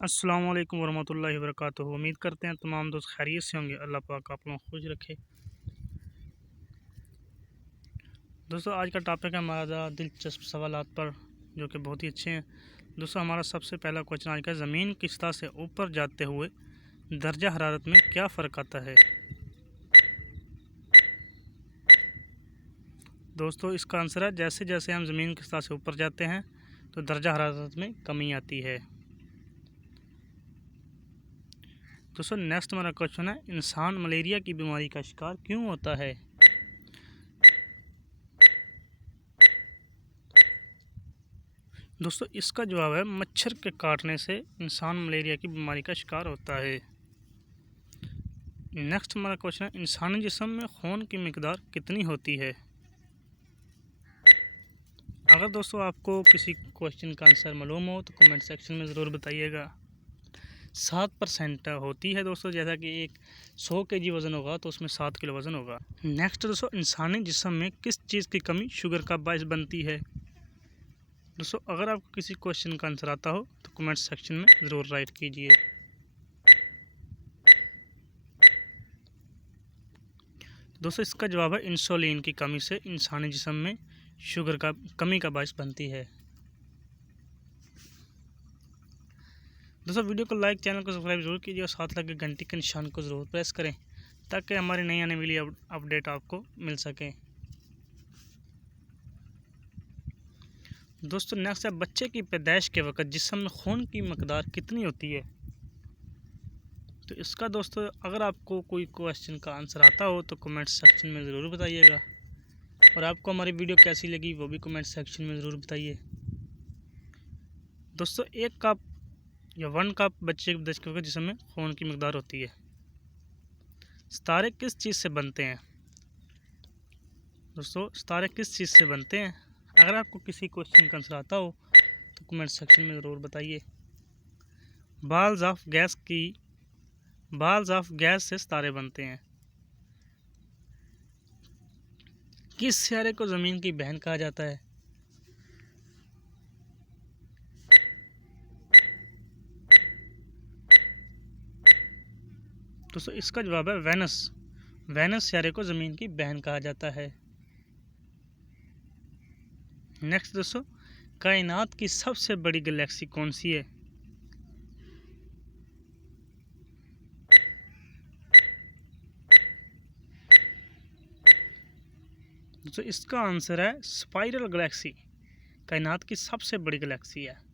अस्सलाम वालेकुम वरहमतुल्लाहि वबरकातुहू। उम्मीद करते हैं तमाम दोस्त खैरियत से होंगे। अल्लाह पाक आप लोगों को खुश रखे। दोस्तों आज का टॉपिक है हमारा दिलचस्प सवालात पर, जो कि बहुत ही अच्छे हैं। दोस्तों हमारा सबसे पहला क्वेश्चन आज का, ज़मीन की सतह से ऊपर जाते हुए दर्जा हरारत में क्या फ़र्क आता है। दोस्तों इसका आंसर है, जैसे जैसे हम ज़मीन की सतह से ऊपर जाते हैं तो दर्जा हरारत में कमी आती है। दोस्तों नेक्स्ट हमारा क्वेश्चन है, इंसान मलेरिया की बीमारी का शिकार क्यों होता है। दोस्तों इसका जवाब है, मच्छर के काटने से इंसान मलेरिया की बीमारी का शिकार होता है। नेक्स्ट हमारा क्वेश्चन है, इंसानी जिस्म में खून की मिकदार कितनी होती है। अगर दोस्तों आपको किसी क्वेश्चन का आंसर मालूम हो तो कमेंट सेक्शन में ज़रूर बताइएगा। 7% होती है दोस्तों, जैसा कि एक 100 kg वज़न होगा तो उसमें 7 किलो वज़न होगा। नेक्स्ट दोस्तों, इंसानी जिस्म में किस चीज़ की कमी शुगर का बायस बनती है। दोस्तों अगर आपको किसी क्वेश्चन का आंसर आता हो तो कमेंट सेक्शन में ज़रूर राइट कीजिए। दोस्तों इसका जवाब है, इंसुलिन की कमी से इंसानी जिस्म में शुगर का कमी का बायस बनती है। दोस्तों वीडियो को लाइक, चैनल को सब्सक्राइब जरूर कीजिए और साथ लगे घंटी के निशान को ज़रूर प्रेस करें ताकि हमारी नई आने वाली अपडेट आपको मिल सके। दोस्तों नेक्स्ट है, बच्चे की पैदाइश के वक्त जिस्म में खून की मकदार कितनी होती है। तो इसका दोस्तों अगर आपको कोई क्वेश्चन का आंसर आता हो तो कमेंट सेक्शन में ज़रूर बताइएगा, और आपको हमारी वीडियो कैसी लगी वो भी कमेंट सेक्शन में ज़रूर बताइए। दोस्तों 1 कप या 1 कप बच्चे के पैदाइश के वक्त जिस्म में खून की मकदार होती है। सितारे किस चीज़ से बनते हैं। दोस्तों सितारे किस चीज़ से बनते हैं, अगर आपको किसी क्वेश्चन का आंसर आता हो तो कमेंट सेक्शन में ज़रूर बताइए। बाल्स ऑफ गैस से सितारे बनते हैं। किस सितारे को ज़मीन की बहन कहा जाता है। दोस्तों इसका जवाब है वेनस सितारे को ज़मीन की बहन कहा जाता है। नेक्स्ट दोस्तों, कायनात की सबसे बड़ी गैलेक्सी कौन सी है। दोस्तों इसका आंसर है स्पाइरल गैलेक्सी, कायनात की सबसे बड़ी गैलेक्सी है।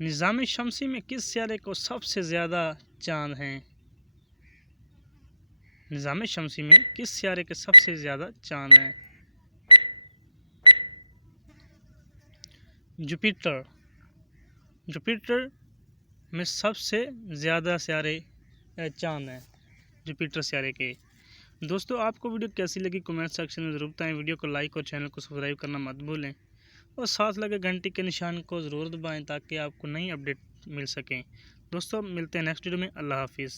निज़ाम शमसी में किस सितारे को सबसे ज़्यादा चांद हैं। निज़ाम शमसी में किस सितारे के सबसे ज़्यादा चांद हैं। जुपिटर में सबसे ज़्यादा सितारे चांद हैं, जुपिटर सितारे के। दोस्तों आपको वीडियो कैसी लगी कमेंट सेक्शन में ज़रूर बताएं। वीडियो को लाइक और चैनल को सब्सक्राइब करना मत भूलें, और साथ लगे घंटी के निशान को ज़रूर दबाएं ताकि आपको नई अपडेट मिल सकें। दोस्तों मिलते हैं नेक्स्ट वीडियो में। अल्लाह हाफिज़।